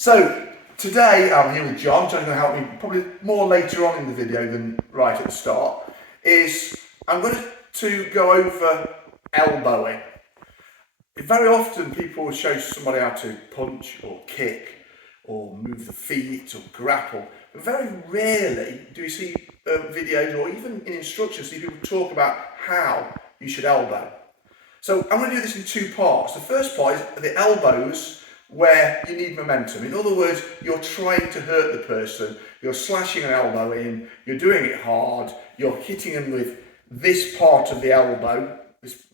So today I'm here with John. John's going to help me probably more later on in the video than right at the start. I'm going to go over elbowing. Very often people will show somebody how to punch or kick or move the feet or grapple. But very rarely do you see videos or even in instructions see people talk about how you should elbow. So I'm going to do this in two parts. The first part is the elbows where you need momentum. In other words, you're trying to hurt the person, you're slashing an elbow in, you're doing it hard, you're hitting them with this part of the elbow, this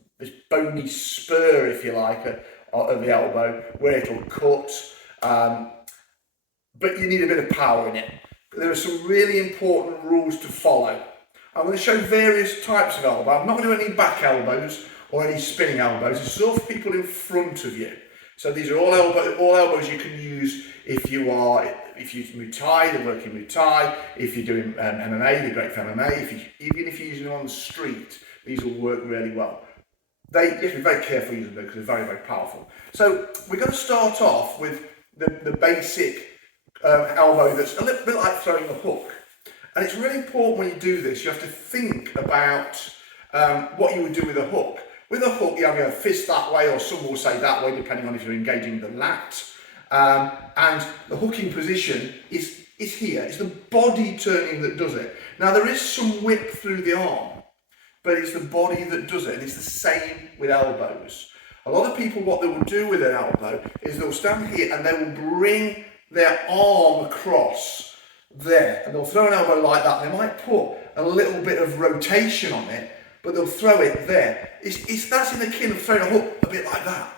bony spur, if you like, of the elbow, where it'll cut, but you need a bit of power in it. There are some really important rules to follow. I'm going to show various types of elbow. I'm not going to do any back elbows or any spinning elbows. This is all for people in front of you. So these are all elbows you can use if you're Muay Thai, they're working Muay Thai. If you're doing MMA, they're great for MMA. Even if you're using them on the street, these will work really well. You have to be very careful using them because they're very, very powerful. So we're going to start off with the basic elbow that's a little bit like throwing a hook. And it's really important when you do this, you have to think about what you would do with a hook. With a hook, you have your fist that way, or some will say that way, depending on if you're engaging the lat. And the hooking position is here. It's the body turning that does it. Now, there is some whip through the arm, but it's the body that does it, and it's the same with elbows. A lot of people, what they will do with an elbow is they'll stand here and they will bring their arm across there, and they'll throw an elbow like that. They might put a little bit of rotation on it, but they'll throw it there. That's in akin of throwing a hook a bit like that.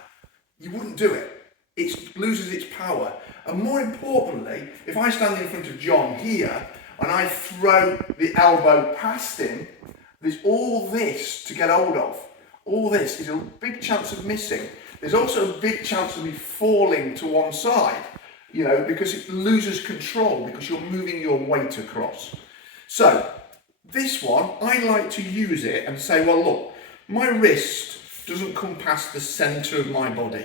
You wouldn't do it. It loses its power. And more importantly, if I stand in front of John here and I throw the elbow past him, there's all this to get hold of. All this is a big chance of missing. There's also a big chance of me falling to one side, because it loses control because you're moving your weight across. So this one, I like to use it and say, well, look, my wrist doesn't come past the centre of my body.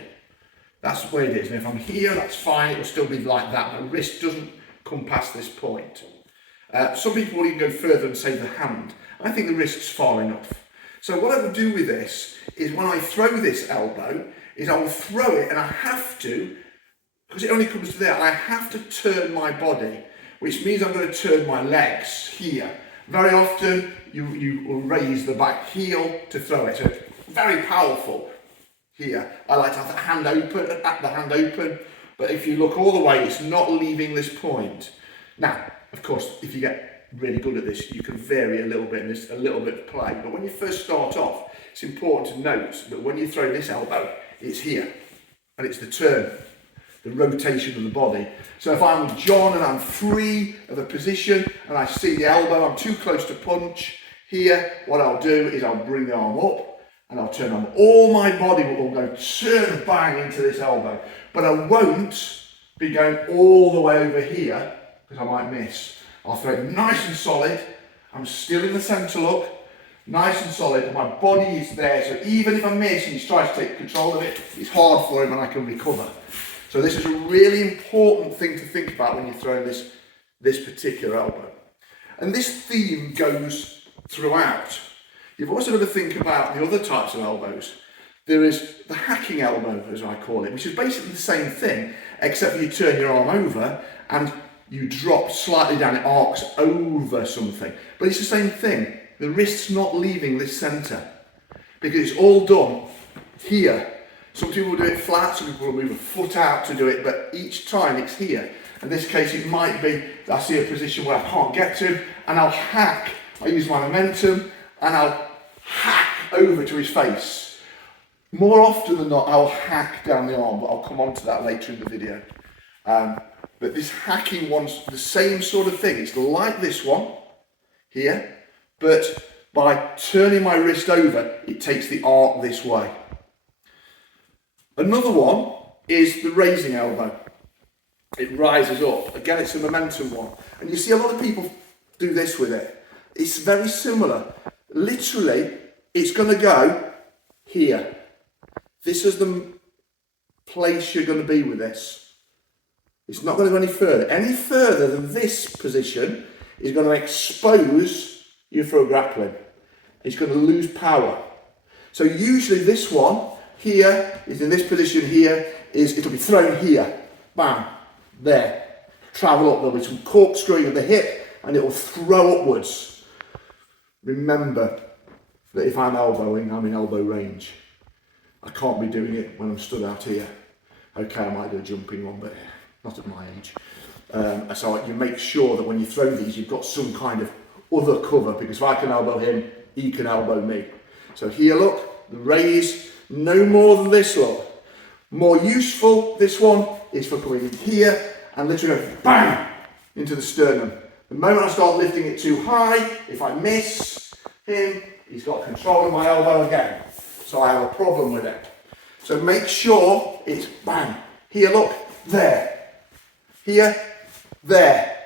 That's where it is. And if I'm here, that's fine. It will still be like that. My wrist doesn't come past this point. Some people will even go further and say the hand. I think the wrist's far enough. So what I will do with this is when I throw this elbow, is I will throw it and I have to, because it only comes to there, I have to turn my body, which means I'm going to turn my legs here. Very often you will raise the back heel to throw it. So it's very powerful here. I like to have the hand open, but if you look all the way, it's not leaving this point. Now, of course, if you get really good at this, you can vary a little bit in this, a little bit of play. But when you first start off, it's important to note that when you throw this elbow, it's here, and it's the turn, the rotation of the body. So if I'm with John and I'm free of a position and I see the elbow, I'm too close to punch here, what I'll do is I'll bring the arm up and I'll turn on. All my body will go turn bang into this elbow, but I won't be going all the way over here because I might miss. I'll throw it nice and solid. I'm still in the centre look, nice and solid, and my body is there. So even if I miss and he tries to take control of it, it's hard for him and I can recover. So this is a really important thing to think about when you're throwing this particular elbow. And this theme goes throughout. You've also got to think about the other types of elbows. There is the hacking elbow, as I call it, which is basically the same thing, except you turn your arm over and you drop slightly down, it arcs over something. But it's the same thing. The wrist's not leaving this centre because it's all done here. Some people will do it flat, some people will move a foot out to do it, but each time it's here. In this case, it might be that I see a position where I can't get to, and I'll hack. I use my momentum, and I'll hack over to his face. More often than not, I'll hack down the arm, but I'll come on to that later in the video. But this hacking one's the same sort of thing. It's like this one here, but by turning my wrist over, it takes the arc this way. Another one is the raising elbow. It rises up. Again, it's a momentum one. And you see a lot of people do this with it. It's very similar. Literally, it's going to go here. This is the place you're going to be with this. It's not going to go any further. Any further than this position is going to expose you for a grappling. It's going to lose power. So usually this one here is in this position here, it'll be thrown here, bam, there, travel up, there'll be some corkscrewing of the hip and it will throw upwards. Remember that if I'm elbowing, I'm in elbow range. I can't be doing it when I'm stood out here. Okay, I might do a jumping one, but not at my age. So you make sure that when you throw these, you've got some kind of other cover, because if I can elbow him, he can elbow me. So here, look, the raise, no more than this, look. More useful, this one, is for coming in here and literally go bang into the sternum. The moment I start lifting it too high, if I miss him, he's got control of my elbow again. So I have a problem with it. So make sure it's bang. Here, look, there. Here, there.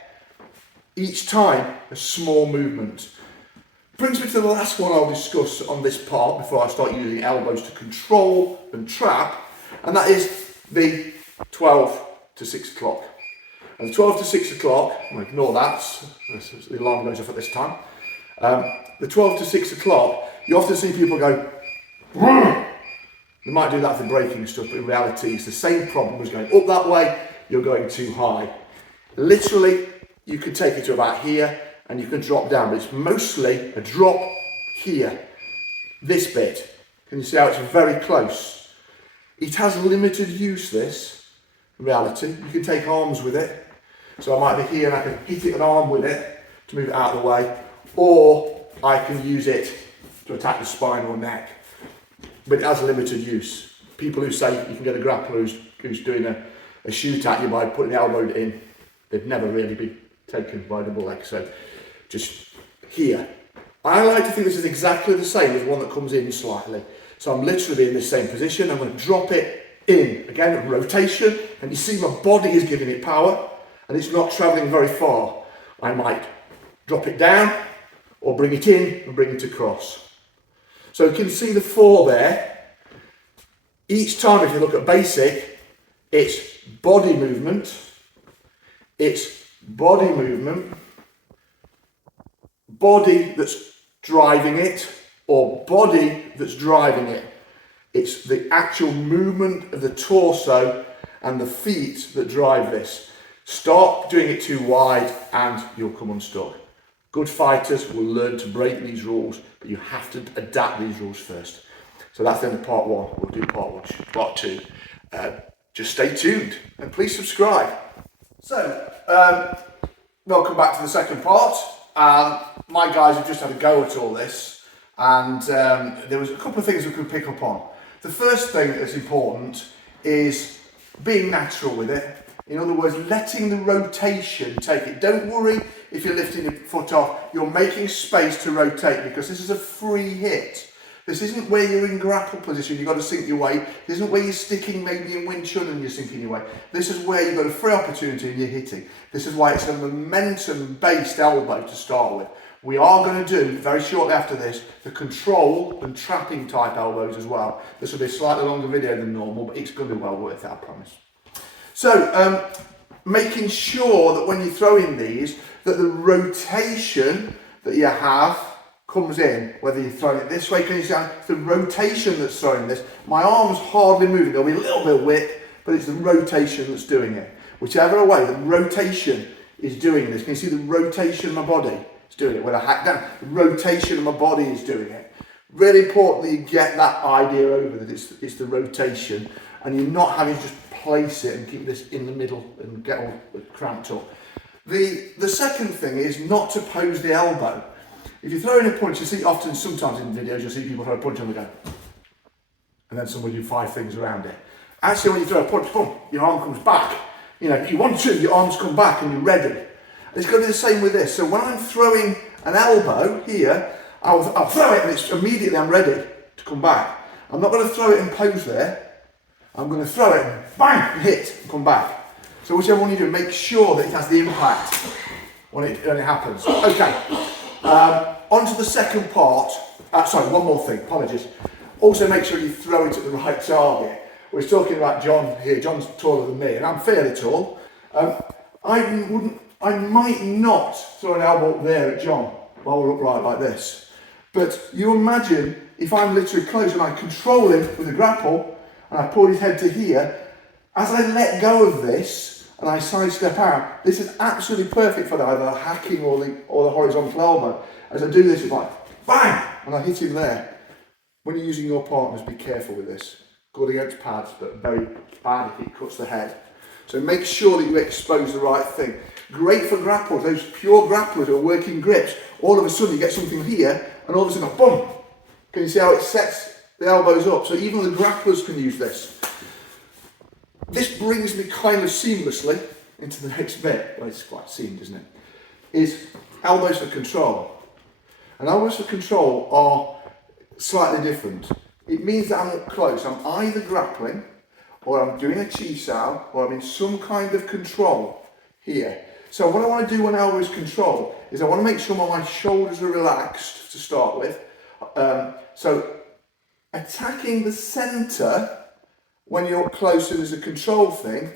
Each time, a small movement. Brings me to the last one I'll discuss on this part before I start using elbows to control and trap, and that is the 12 to 6 o'clock. And the 12 to 6 o'clock, I'm going to ignore that, the alarm goes off at this time. The 12 to 6 o'clock, you often see people go, they might do that for braking stuff, but in reality it's the same problem as going up that way, you're going too high. Literally, you can take it to about here and you can drop down, but it's mostly a drop here, this bit. Can you see how it's very close? It has limited use, this, in reality. You can take arms with it. So I might be here and I can hit it an arm with it to move it out of the way, or I can use it to attack the spine or neck. But it has limited use. People who say you can get a grappler who's doing a shoot at you by putting the elbow in, they've never really been taken by double leg. So just here. I like to think this is exactly the same as one that comes in slightly. So I'm literally in the same position. I'm going to drop it in. Again, rotation. And you see my body is giving it power and it's not traveling very far. I might drop it down or bring it in and bring it across. So you can see the 4 there. Each time, if you look at basic, it's body movement, body that's driving it, or body that's driving it. It's the actual movement of the torso and the feet that drive this. Stop doing it too wide and you'll come unstuck. Good fighters will learn to break these rules, but you have to adapt these rules first. So that's the end of part 1. We'll do part 2. Just stay tuned and please subscribe. So, welcome back to the second part. My guys have just had a go at all this, and there was a couple of things we could pick up on. The first thing that's important is being natural with it. In other words, letting the rotation take it. Don't worry if you're lifting your foot off. You're making space to rotate because this is a free hit. This isn't where you're in grapple position, you've got to sink your weight. This isn't where you're sticking maybe in Wing Chun and you're sinking your weight. This is where you've got a free opportunity and you're hitting. This is why it's a momentum-based elbow to start with. We are going to do, very shortly after this, the control and trapping type elbows as well. This will be a slightly longer video than normal, but it's going to be well worth it, I promise. So, making sure that when you throw in these, that the rotation that you have comes in, whether you're throwing it this way, can you see the rotation that's throwing this? My arm's hardly moving, there'll be a little bit of width, but it's the rotation that's doing it. Whichever way, the rotation is doing this. Can you see the rotation of my body? It's doing it. When I hack down, the rotation of my body is doing it. Really importantly, you get that idea over that it's the rotation, and you're not having to just place it and keep this in the middle and get all cramped up. The second thing is not to pose the elbow. If you're throwing a punch, you see often, sometimes in videos, you'll see people throw a punch and they go, and then somebody do 5 things around it. Actually, when you throw a punch, boom, your arm comes back. You know, if you want to, your arms come back and you're ready. And it's going to be the same with this. So when I'm throwing an elbow here, I'll throw it and it's immediately I'm ready to come back. I'm not going to throw it and pose there. I'm going to throw it and bang, hit, and come back. So whichever one you do, make sure that it has the impact when it happens. Okay, on to the second part. Sorry, one more thing, apologies. Also make sure you throw it at the right target. We're talking about John here. John's taller than me, and I'm fairly tall. I might not throw an elbow up there at John while we're upright like this. But you imagine if I'm literally close and I control him with a grapple and I pull his head to here, as I let go of this and I sidestep out, this is absolutely perfect for either the hacking or the horizontal elbow. As I do this, it's like bang, and I hit him there. When you're using your partners, be careful with this. Good against pads, but very bad if it cuts the head. So make sure that you expose the right thing. Great for grapples, those pure grapplers who are working grips. All of a sudden you get something here, and all of a sudden, boom! Can you see how it sets the elbows up? So even the grapplers can use this. This brings me kind of seamlessly into the next bit. Well, it's quite seamed, isn't it? Is elbows for control. And elbows for control are slightly different. It means that I'm up close. I'm either grappling, or I'm doing a chi sao, or I'm in some kind of control here. So what I want to do when elbow is control is I want to make sure my shoulders are relaxed to start with. So attacking the centre when you're up close and there's a control thing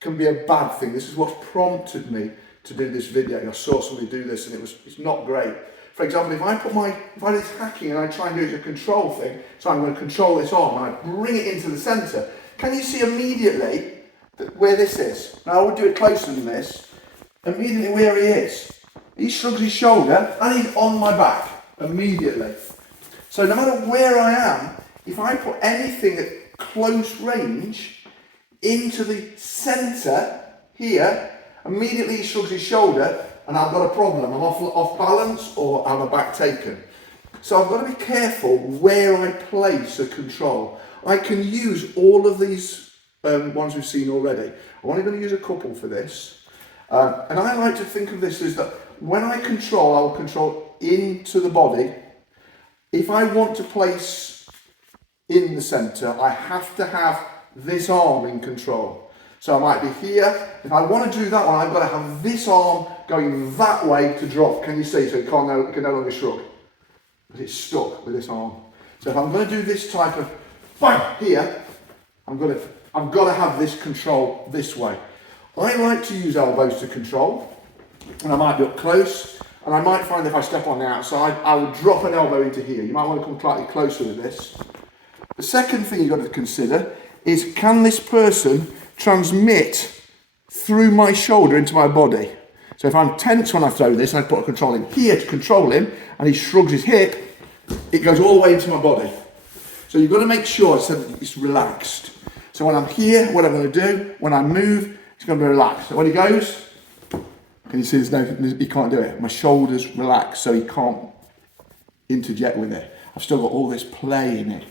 can be a bad thing. This is what's prompted me to do this video. I saw somebody do this and it's not great. For example, if I do this hacking and I try and do it as a control thing, so I'm going to control this arm and I bring it into the centre, can you see immediately where this is? Now I would do it closer than this. Immediately where he is. He shrugs his shoulder and he's on my back immediately. So no matter where I am, if I put anything at close range into the centre here, immediately he shrugs his shoulder and I've got a problem. I'm off balance or I'm a back taken. So I've got to be careful where I place a control. I can use all of these ones we've seen already. I'm only going to use a couple for this. And I like to think of this as that when I control, I will control into the body. If I want to place in the centre, I have to have this arm in control. So I might be here. If I want to do that one, I've got to have this arm going that way to drop. Can you see? So it can no longer shrug. But it's stuck with this arm. So if I'm going to do this type of bang here, I've got to have this control this way. I like to use elbows to control, and I might be up close, and I might find if I step on the outside, I will drop an elbow into here. You might want to come slightly closer with this. The second thing you've got to consider is, can this person transmit through my shoulder into my body? So if I'm tense when I throw this, and I put a control in here to control him, and he shrugs his hip, it goes all the way into my body. So you've got to make sure it's relaxed. So when I'm here, what I'm going to do, when I move, it's going to be relaxed. So when he goes, can you see he can't do it. My shoulder's relaxed, so he can't interject with it. I've still got all this play in it.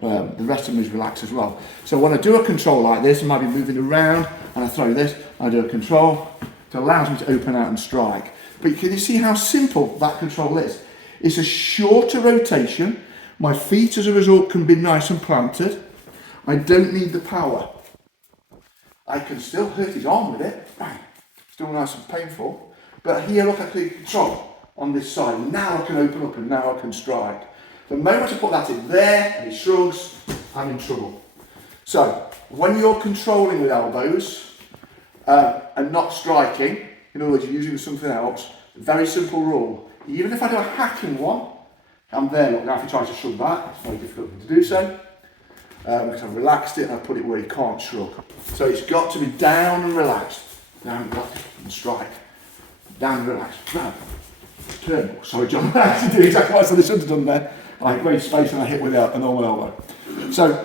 The rest of them is relaxed as well. So when I do a control like this, I might be moving around, and I throw this, I do a control, it allows me to open out and strike. But can you see how simple that control is? It's a shorter rotation. My feet, as a result, can be nice and planted. I don't need the power. I can still hurt his arm with it. Bang. Still nice and painful. But here, look, I can control on this side. Now I can open up and now I can strike. The moment I put that in there and he shrugs, I'm in trouble. So, when you're controlling with elbows and not striking, in other words, you're using something else, very simple rule. Even if I do a hacking one, I'm there. Look, now if he tries to shrug that, it's very difficult to do so. Because I've relaxed it and I've put it where he can't shrug. So it's got to be down and relaxed. Down and relaxed and strike. Down and relaxed. Grab. Turn. Sorry, John. I actually did exactly what I said I should have done there. I made space and I hit with a normal elbow. So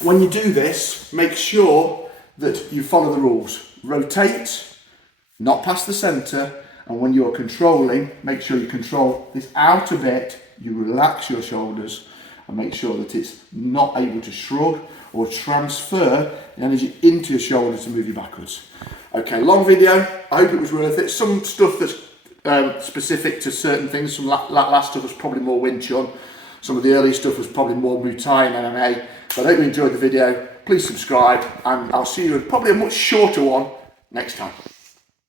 when you do this, make sure that you follow the rules. Rotate, not past the centre, and when you're controlling, make sure you control this outer bit, you relax your shoulders, and make sure that it's not able to shrug or transfer energy into your shoulders to move you backwards. Okay, long video. I hope it was worth it. Some stuff that's specific to certain things. Some last stuff was probably more Wing Chun. Some of the early stuff was probably more Muay Thai and MMA. But I hope you enjoyed the video. Please subscribe, and I'll see you in probably a much shorter one next time.